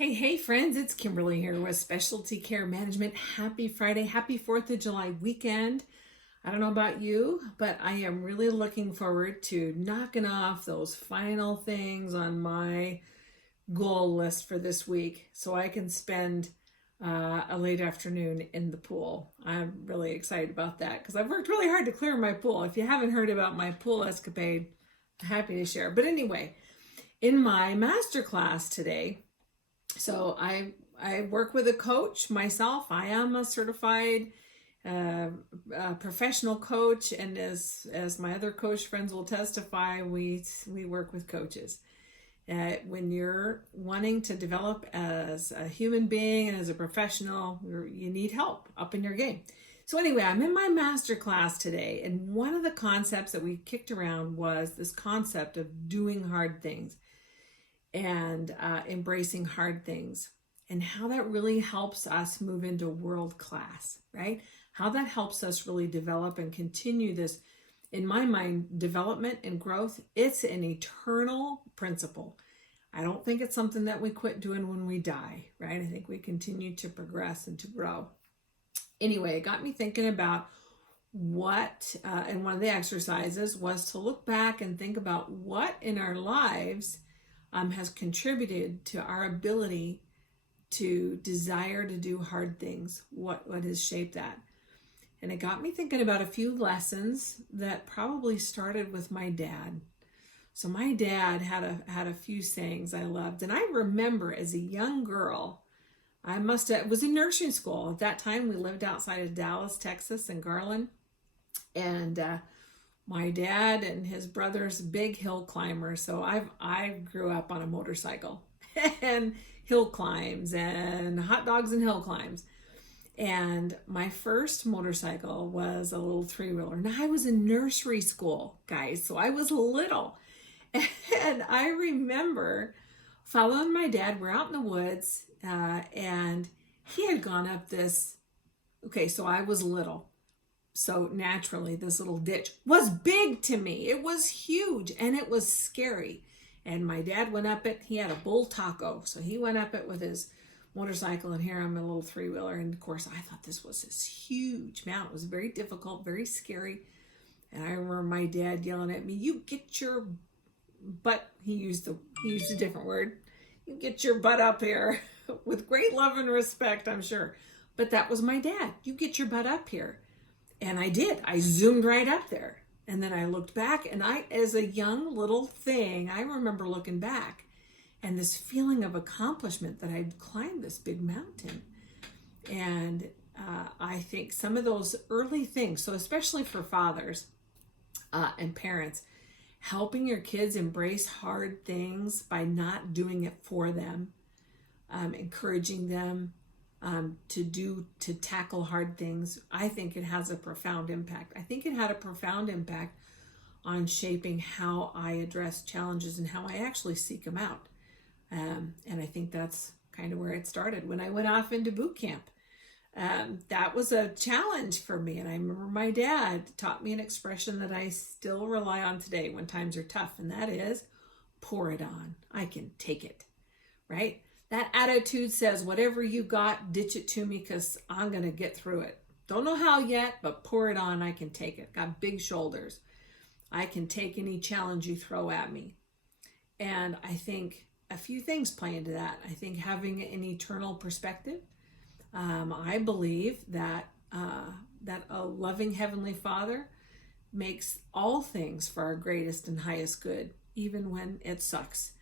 Hey, friends, it's Kimberly here with Specialty Care Management. Happy Friday, happy 4th of July weekend. I don't know about you, but I am really looking forward to knocking off those final things on my goal list for this week so I can spend a late afternoon in the pool. I'm really excited about that because I've worked really hard to clear my pool. If you haven't heard about my pool escapade, I'm happy to share. But anyway, in my master class today, so I work with a coach myself. I am a certified professional coach, and as my other coach friends will testify, we work with coaches. When you're wanting to develop as a human being and as a professional, you need help up in your game. So anyway, I'm in my master class today, and one of the concepts that we kicked around was this concept of doing hard things and embracing hard things, and how that really helps us move into world class, right? How that helps us really develop and continue this, in my mind, development and growth. It's an eternal principle. I don't think it's something that we quit doing when we die, right? I think we continue to progress and to grow. Anyway, it got me thinking about and one of the exercises was to look back and think about what in our lives has contributed to our ability to desire to do hard things. What has shaped that? And it got me thinking about a few lessons that probably started with my dad. So my dad had a few sayings I loved, and I remember as a young girl, was in nursing school at that time. We lived outside of Dallas, Texas, in Garland, and my dad and his brother's big hill climbers. So I grew up on a motorcycle and hill climbs and hot dogs and hill climbs. And my first motorcycle was a little three-wheeler. Now I was in nursery school, guys, so I was little. And I remember following my dad. We're out in the woods, and he had gone up this. Okay, so I was little. So naturally, this little ditch was big to me. It was huge and it was scary. And my dad went up it. He had a bull taco. So he went up it with his motorcycle, and here I'm a little three-wheeler. And of course, I thought this was this huge mountain. It was very difficult, very scary. And I remember my dad yelling at me, "You get your butt," he used a different word. "You get your butt up here," with great love and respect, I'm sure. But that was my dad. "You get your butt up here." And I did. I zoomed right up there. And then I looked back, and as a young little thing, I remember looking back and this feeling of accomplishment that I'd climbed this big mountain. And I think some of those early things, so especially for fathers and parents, helping your kids embrace hard things by not doing it for them, encouraging them to tackle hard things. I think it has a profound impact. I think it had a profound impact on shaping how I address challenges and how I actually seek them out. And I think that's kind of where it started. When I went off into boot camp, that was a challenge for me. And I remember my dad taught me an expression that I still rely on today when times are tough, and that is, "Pour it on. I can take it," right? That attitude says, whatever you got, ditch it to me because I'm going to get through it. Don't know how yet, but pour it on. I can take it. Got big shoulders. I can take any challenge you throw at me. And I think a few things play into that. I think having an eternal perspective. I believe that a loving Heavenly Father makes all things for our greatest and highest good, even when it sucks.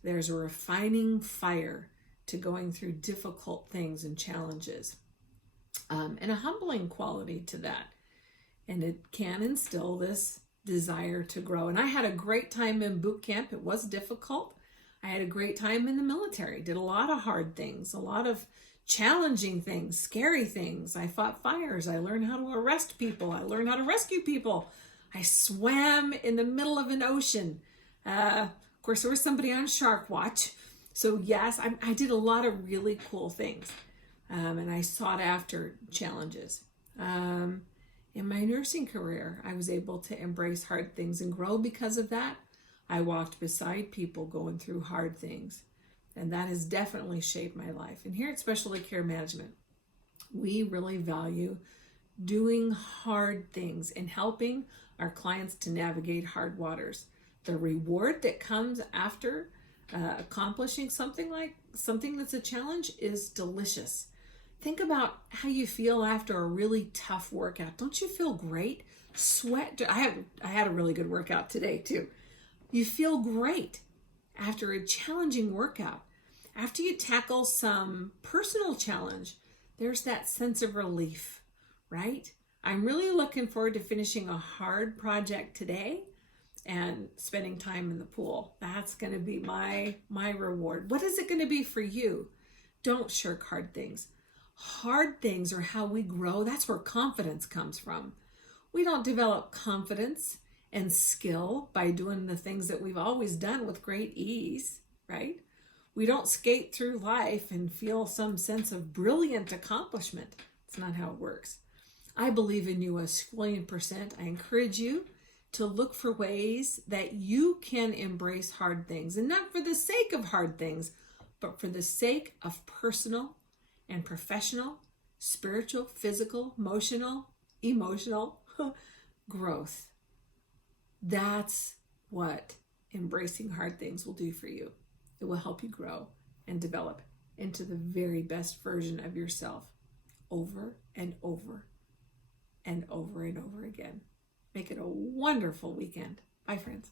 There's a refining fire to going through difficult things and challenges, and a humbling quality to that. And it can instill this desire to grow. And I had a great time in boot camp. It was difficult. I had a great time in the military. Did a lot of hard things, a lot of challenging things, scary things. I fought fires. I learned how to arrest people. I learned how to rescue people. I swam in the middle of an ocean. Of course, there was somebody on Shark Watch. So yes, I did a lot of really cool things. And I sought after challenges. In my nursing career, I was able to embrace hard things and grow because of that. I walked beside people going through hard things. And that has definitely shaped my life. And here at Specialty Care Management, we really value doing hard things and helping our clients to navigate hard waters. The reward that comes after accomplishing something that's a challenge is delicious. Think about how you feel after a really tough workout. Don't you feel great? Sweat. I had a really good workout today too. You feel great after a challenging workout. After you tackle some personal challenge, there's that sense of relief, right? I'm really looking forward to finishing a hard project today and spending time in the pool. That's going to be my reward. What is it going to be for you? Don't shirk hard things. Hard things are how we grow. That's where confidence comes from. We don't develop confidence and skill by doing the things that we've always done with great ease, right? We don't skate through life and feel some sense of brilliant accomplishment. It's not how it works. I believe in you a squillion percent. I encourage you to look for ways that you can embrace hard things, and not for the sake of hard things, but for the sake of personal and professional, spiritual, physical, emotional growth. That's what embracing hard things will do for you. It will help you grow and develop into the very best version of yourself over and over and over and over again. Make it a wonderful weekend. Bye, friends.